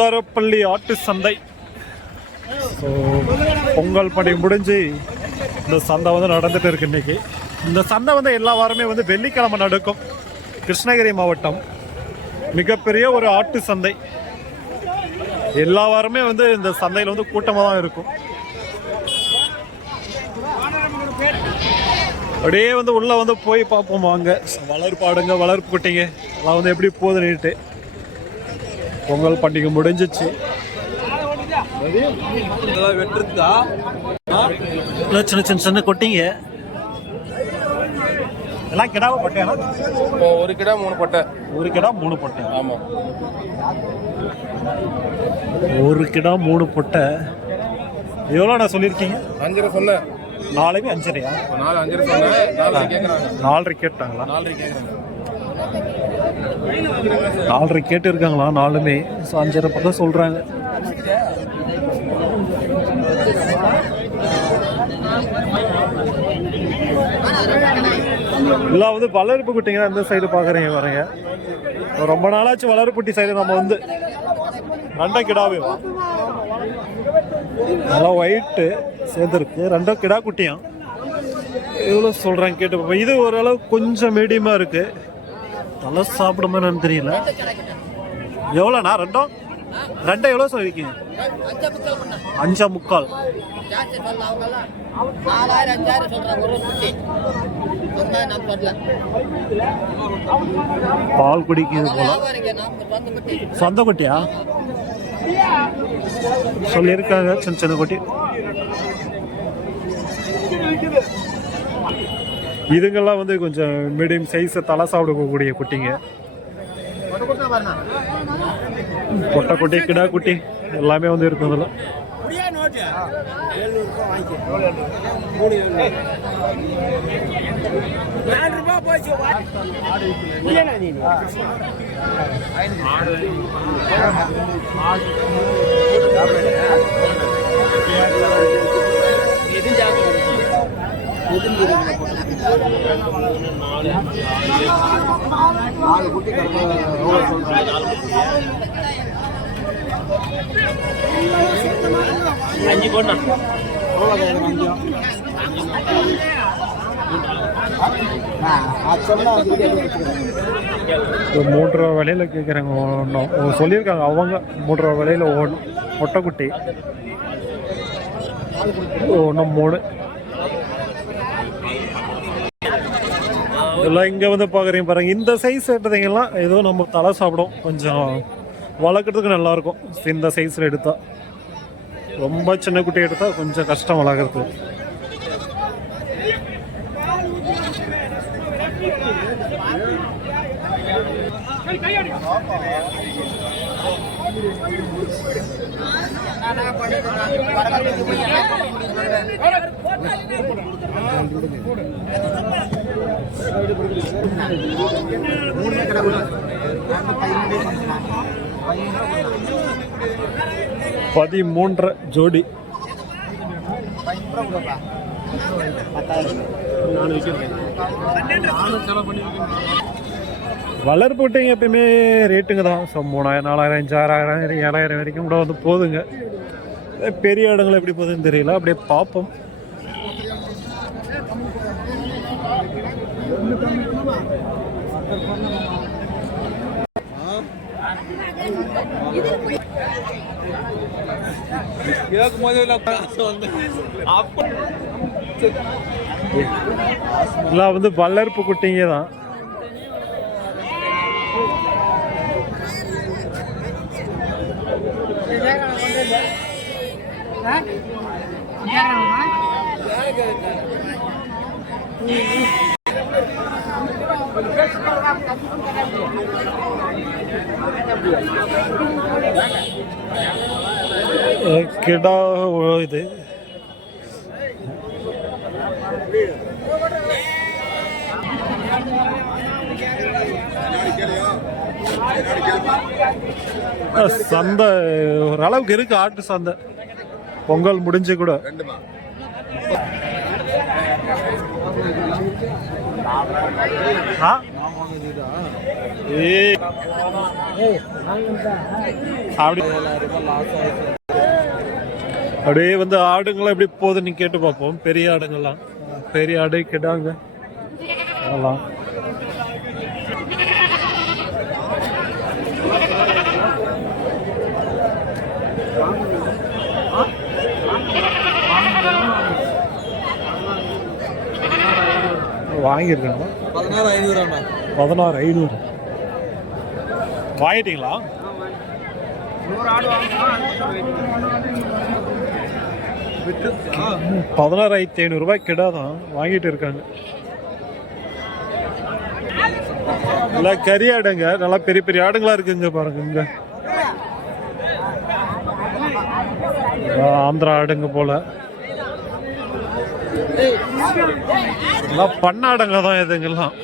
குந்தாரப்பள்ளி ஆட்டு சந்தை. ஸோ பொங்கல் படி முடிஞ்சு இந்த சந்தை வந்து நடந்துட்டு இருக்கு இன்னைக்கு. இந்த சந்தை வந்து எல்லா வாரமே வந்து வெள்ளிக்கிழமை நடக்கும். கிருஷ்ணகிரி மாவட்டம். மிகப்பெரிய ஒரு ஆட்டு சந்தை. எல்லா வாரமே வந்து இந்த சந்தையில் வந்து கூட்டமாக தான் இருக்கும். அப்படியே வந்து உள்ளே வந்து போய் பார்ப்போம் வாங்க. வளர்ப்பாடுங்க வளர்ப்பு குட்டிங்க. அதெல்லாம் வந்து எப்படி போகுதுன்னுட்டு பொங்கல் பண்டிகை முடிஞ்சிச்சு. எல்லாம் சின்ன சின்ன சின்ன கொட்டிங்க. எல்லாம் கிடாவ பட்டையா இப்போ ஒரு கிடா மூணு பட்டை ஒரு கிடா மூணு பொட்டை ஆமா. ஒரு கிடா மூணு பொட்டை எவ்வளோ நான் சொல்லியிருக்கீங்க? அஞ்சரை சொன்னேன். நாளைக்கு அஞ்சரையா? நாலு அஞ்சரை சொன்னேன். நாலரை கேட்குறாங்க நாலரை கேட்டாங்களா? நாலரை கேட்குறாங்க நாலரை கேட்டு இருக்காங்களா நாலுமே. ஸோ அஞ்சரை பக்கம் சொல்கிறாங்க எல்லாம் வந்து வளர்ப்பு குட்டிங்க இந்த சைடு பார்க்குறீங்க வரீங்க ரொம்ப நாளாச்சு வளர்ப்புட்டி சைடு நம்ம வந்து. ரெண்டா கிடாவே நல்லா ஒயிட்டு சேர்ந்துருக்கு. ரெண்டும் கிடா குட்டியும் எவ்வளோ சொல்கிறாங்க கேட்டு இது ஓரளவு கொஞ்சம் மீடியமாக இருக்குது தலை சாப்பிடுமா என்னன்னு தெரியல. எவ்வளோண்ணா? ரெண்டும் ரெண்டை எவ்வளோ சொல்லிருக்கீங்க அஞ்சா முக்கால். நாலாயிரம் பால் குடிக்கிறது போல. சொந்த குட்டியா சொல்லியிருக்காங்க சின்ன சின்ன குட்டி. இதுங்கெல்லாம் வந்து கொஞ்சம் மீடியம் சைஸை தலை சாப்பிடக்கூடிய குட்டிங்க. பொட்டை குட்டி கிடா குட்டி எல்லாமே வந்து இருக்கும் அதில். ஒரு மூன்று ரூபா விலையில கேட்குறாங்க ஒன்றும் சொல்லியிருக்காங்க. அவங்க மூன்று ரூபா விலையில ஒன்று ஒட்டக்குட்டி. ஒன்றும் மூணு இதெல்லாம் இங்கே வந்து பார்க்குறீங்க பாருங்கள் இந்த சைஸ் எடுத்தீங்கலாம் ஏதோ நம்ம தலை சாப்பிடும் கொஞ்சம் வளர்க்குறதுக்கு நல்லாயிருக்கும் இந்த சைஸில் எடுத்தால் ரொம்ப சின்ன குட்டி எடுத்தால் கொஞ்சம் கஷ்டம் வளர்க்குறது பதிமூன்றரை ஜோடி. வளர்ப்பு விட்டீங்க எப்பயுமே ரேட்டுங்க தான். ஸோ மூணாயிரம் நாலாயிரம் அஞ்சாயிரம் ஏழாயிரம் வரைக்கும் கூட வந்து போதுங்க. பெரிய இடங்கள் எப்படி போகுதுன்னு தெரியல. அப்படியே பார்ப்போம். இதெல்லாம் வந்து அப்போ வளர்ப்பு குட்டிங்க தான். கிடா இது அஹ் சந்தை ஓரளவுக்கு இருக்கு ஆட்டு சந்தை. பொங்கல் முடிஞ்சு கூட. அப்படி. அப்படியே வந்து ஆடுங்களாம் எப்படி போகுதுன்னு கேட்டு பார்ப்போம். பெரிய ஆடுங்கள்லாம். பெரிய ஆடு கிடாங்க. அதெல்லாம் வாங்கியிருக்காங்க பதினாறு ஐநூறு பதினாறு ஐநூறு. வாங்கிட்டீங்களா? பதினாறாயிரத்தி ஐநூறுரூபாய் கிடாதான் வாங்கிட்டு இருக்காங்க. நல்லா கறி ஆடுங்க நல்லா பெரிய பெரிய ஆடுங்களா இருக்குங்க பாருங்க இங்க. ஆந்திரா ஆடுங்க போல. நல்லா பண்ணாடுங்க தான் இதுங்கெல்லாம்.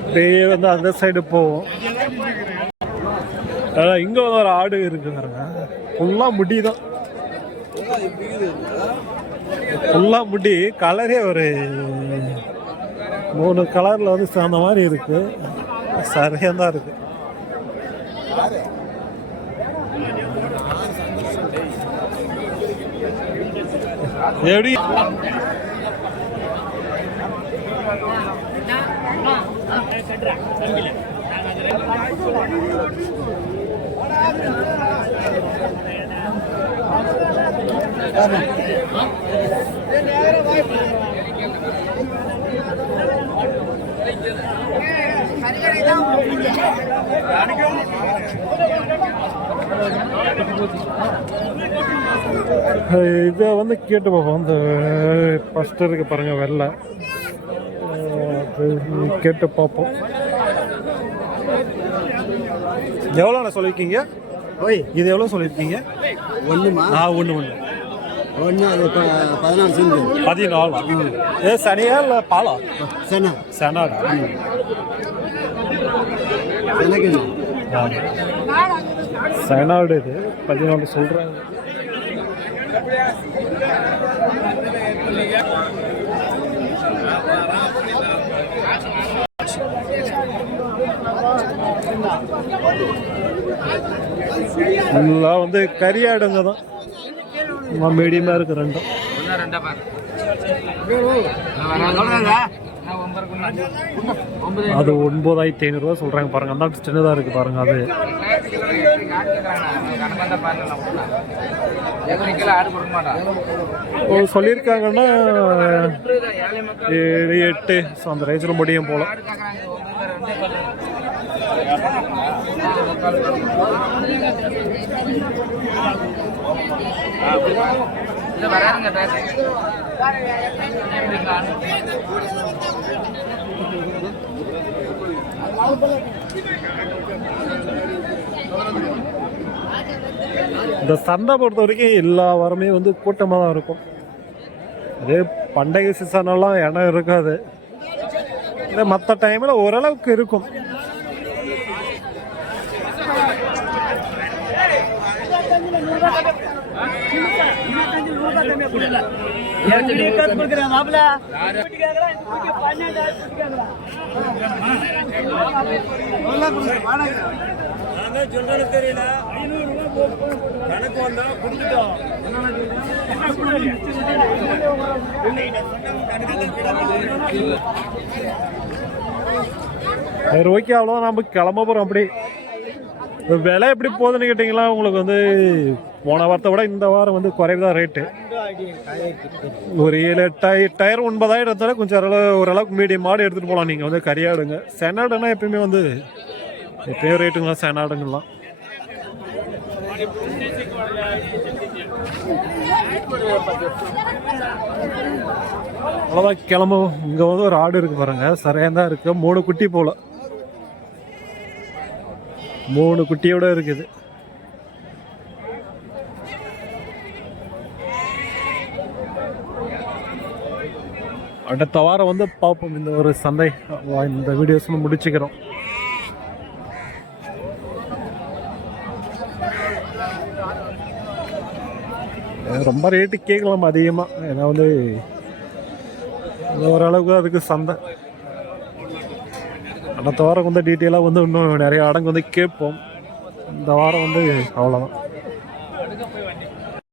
அப்படியே வந்து அந்த சைடு போவோம். அதான் இங்க வந்து ஒரு ஆடு இருக்கு பாருங்க. ஃபுல்லா முடி தான். ஃபுல்லா முடி கலரே ஒரு மூணு கலர்ல வந்து சேர்ந்த மாதிரி இருக்கு சரியா தான் இருக்கு எப்படி இதை வந்து கேட்டு பார்ப்போம் இந்த ஃபஸ்ட்டு இருக்கு பாருங்க வெள்ளை. கேட்டு பார்ப்போம் எவ்வளோண்ணா சொல்லியிருக்கீங்க? ஓய். இது எவ்வளோ சொல்லியிருக்கீங்க? ஒன்றுமா ஆ ஒன்று ஒன்று ஒன்று அது பதினாலு பதினாலா? ஏ சனியா இல்லை பாலா? சென்னா. சனாடா எனக்கு சனாடு இது. பதினாலு சொல்கிறாங்க எல்லாம் வந்து கரியாடுங்க தான். மீடியமாக இருக்கு ரெண்டும். அது ஒன்பதாயிரத்தி ஐநூறுரூவா சொல்கிறாங்க பாருங்க அந்த சின்னதாக இருக்குது பாருங்க அது. சொல்லியிருக்காங்கன்னா ஏழு எட்டு ஸோ அந்த ரேஞ்சில் முடியும் போல. இந்த சந்தை பொறுத்த வரைக்கும் எல்லா வாரமே வந்து கூட்டமாக தான் இருக்கும். அதே பண்டிகை சீசனெல்லாம் இடம் இருக்காது. இல்லை மற்ற டைமில் ஓரளவுக்கு இருக்கும். சரி ஓகே அவ்வளோதான் நம்ம கிளம்ப போகிறோம் அப்படி. விலை எப்படி போகுதுன்னு கேட்டிங்களா? உங்களுக்கு வந்து போன வாரத்தை விட இந்த வாரம் வந்து குறைவுதான் ரேட்டு ஒரு ஏழு டை டயர் ஒன்பதாயிரம் இருந்தாலும் கொஞ்சம் ஓரளவு ஓரளவுக்கு மீடியம் மாடு எடுத்துகிட்டு போகலாம் நீங்கள் வந்து கரியாடுங்க செனாடுன்னா எப்பயுமே வந்து எப்பயும் ரேட்டுங்களா செனாடுங்கலாம் அவ்வளோதான் கிளம்பு. இங்கே வந்து ஒரு ஆடு இருக்கு பாருங்க. சரியாக தான் இருக்கு. மூணு குட்டி போல. மூணு குட்டியோட இருக்குது. அடுத்த வாரம் வந்து பார்ப்போம். இந்த ஒரு சந்தை. இந்த வீடியோஸ் முடிச்சுக்கிறோம். ரொம்ப ரேட்டு கேட்கலாம் அதிகமாக ஏன்னா வந்து ஓரளவுக்கு அதுக்கு சந்தை. ஆனால் வாரம் வந்து டீட்டெயிலாக வந்து இன்னும் நிறைய அடங்கு வந்து கேட்போம். இந்த வாரம் வந்து அவ்வளோதான்